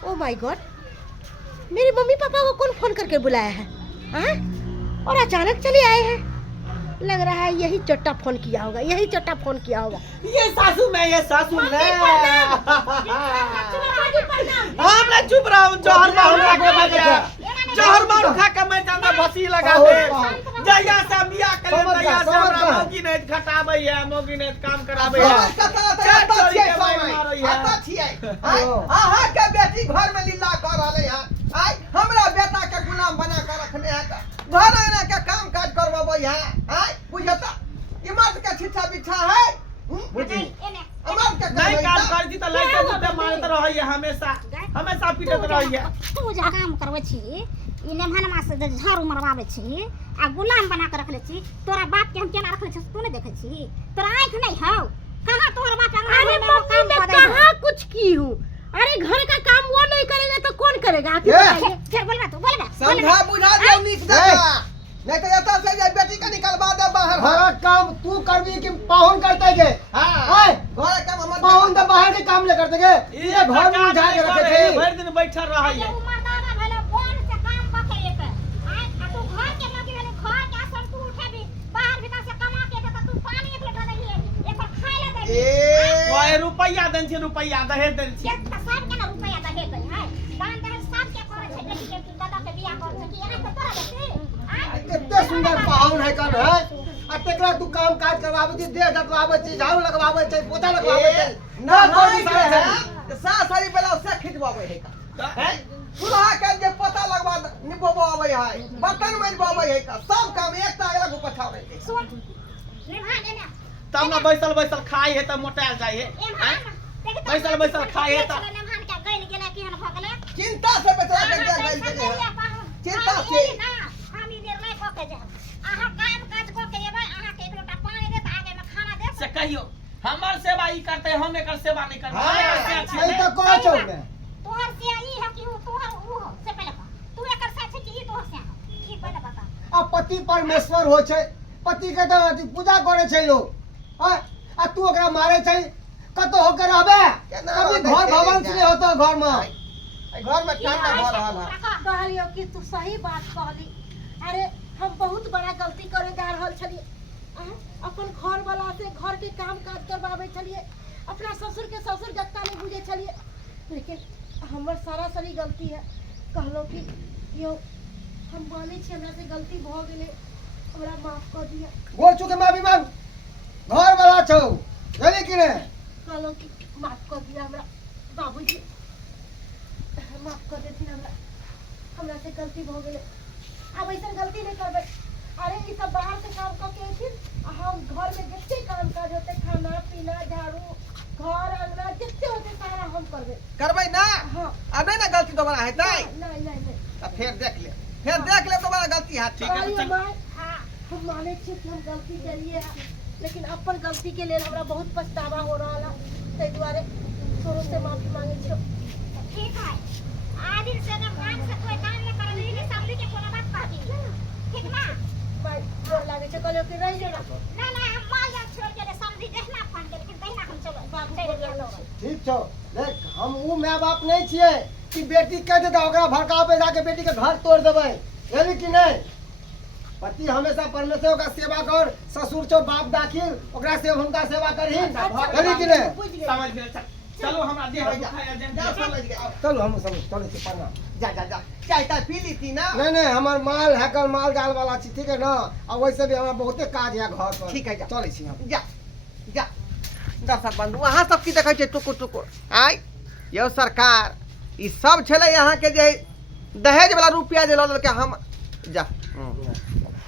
Oh my God, मेरी mummy papa को कौन फोन करके बुलाया है? हाँ? और अचानक चले आए हैं। लग रहा है यही चोट्टा फोन किया होगा, यही चोट्टा फोन किया होगा। ये सासू मैं हम चुप रहा हूँ। जहर मार खा के मैं जाना बसी लगा दे। जया से बियाह करे जया से हमरा मौगी ने खटाबै है, मौगी ने काम कराबै है। हां के बेटी घर में लीला कर रहले हैं। आई हमरा बेटा के गुलाम बना के रखने है। घर आना के काम काज करवाबै है। आई बुझता इमर्द के छिछा बिछा है। बुझी अमर के नहीं काम करती त लइके मुते मारत रहै है, हमेशा पीटत रहै है। तू जा काम करबै छी, ई लेमहनमा से झाड़ू मरवाबै छी आ गुलाम बना के रखले छी। तोरा बाप के हम केना रखले छी तू नहीं देखे छी? तोरा आंख नहीं हौ? कहां तोरा बाप? अरे मम्मी मैं कहां कुछ की हूँ? अरे घर का काम वो नहीं करेगा तो कौन करेगा? आप ही बताइए। फिर बोलबा तू बोलबा समझा बुझा दे नीक जगह। नहीं तो एता से ये बेटी का निकलवा दे बाहर। घर काम तू करबी कि पाहुन करते के? हां घर काम हमर पाहुन तो बाहर के काम ले करते के। ये घर में उठा के रखे थे, भर दिन बैठल रहै है। मर्दाना भेले फोन से काम पके एते। आ तू घर के लगी भेले, घर के असर तू उठेबी, बाहर भीतर से कमा के देता तू पानी एक लीटर दही एक बार खाए ले दे। ओए रुपैया देन छी, रुपैया दहेज देन छी। ये सब के ना रुपया दहे गई है। दान दहेज सब के करे छै बेटी के दादा के बियाह कर छै कि एना तो तोरा देती? कितने सुंदर पाहुन है कन है। आ तेकरा तू काम काज करवाबै छी, देह डटवाबै छी, झाड़ू लगवाबै छी, पोछा लगवाबै छी। ना कोई सारा सारी बेला से खिचवाबै है का। हैं चूल्हा के जे पता लगवा निभवाबै है, बर्तन मजवाबै है का। सब काम एक ता अलग पछाबै है। सुन निभा देना तब ना बैसल बैसल खाई है त मोटाल जाय है। बैसल बैसल खाई है त निभान के गइल गेला कि हन भगले चिंता से बेचारा के गइल गेले है। चिंता से हम ई देर नहीं को के जा। आहा काम काज को के एबै, आहा के एक लोटा पानी दे त आगे में खाना दे। से कहियो हमर सेवा ई करते, हम एकर सेवा नहीं करते। नहीं तो करो चौक में तोहर से ई है कि तोहर ऊ हो से पहले तू एकर साथ छै कि ई तोहर से ई पहले बता। आ पति परमेश्वर हो छै, पति के तो अथी पूजा करे छै लोग। आ तू ओकरा मारे छै, कतो होकर रहबे? कभी घर भवन से होतो घर में। घर में ठंडा भर रहल है। कहलियो कि तू सही बात कहली। अरे हम बहुत बड़ा गलती करे जा रहल छलिए। अपन घर वाला से घर के काम काज करवावे छलिए, अपना ससुर के ससुर जत्ता नहीं बुझे छलिए। लेकिन हमर सारा सारी गलती है। कहलो कि यो हम माने छी हमरा से गलती भ गेले, हमरा माफ कर दिया। बोल चुके माफी मांग, घर वाला छौ जाने कि ने। कहलो कि माफ कर दिया हमरा बाबूजी, माफ कर देथिन हमरा से गलती भ गेले। अब ऐसा गलती नहीं करबे। अरे ये सब बाहर से काम करके एथिन, हम घर में जितने काम काज होते, खाना पीना झाड़ू घर अंगना जितने होते सारा हम करबै ना। हाँ। अब नहीं ना गलती दोबारा है ताई। नहीं नहीं नहीं। अब फिर देख ले दोबारा गलती है। ठीक है हाँ, हम माने छी कि हम गलती करिए, लेकिन अपन गलती के लिए हमरा बहुत पछतावा हो रहा है। ताहि द्वारे तोरो से माफी मांगे छी। ठीक है आदिल से ना मान से कोई काम नहीं करली ने सबली के कोनो बात कह दी। ठीक ना भाई जोर लागे छै कहलियो कि रह जेना। ना ना हम माया छोड़ के समझी देखना फोन के, लेकिन देखना हम चलो बाप चल गेलो। ठीक छौ, देख हम ऊ माय बाप नहीं छिए कि बेटी कह देता ओकरा भड़कावे जाके बेटी के घर तोड़ देबै। यानी कि नहीं, पति हमेशा परमेश्वर का सेवा कर। ससुर छौ बाप दाखिल, ओकरा से हुनका सेवा करही। यानी कि नहीं, समझ गेल। चलो हमरा देह दुखाया जा जा। समझ गए। चलो हम समझ चले छी प्रणाम। जा चाय ता पी ली थी ना। नहीं हमार माल है कल माल जाल वाला छी, ठीक है ना। और वैसे भी हमारा बहुते काज है घर पर। ठीक है, जा। चले छी हम। जा दर्शक बंधु वहाँ सब की देखै छै टुकुर टुकुर। आइ यो सरकार ई सब छले यहाँ के जे दहेज वाला रुपया जे लऽ लेलकै हम जा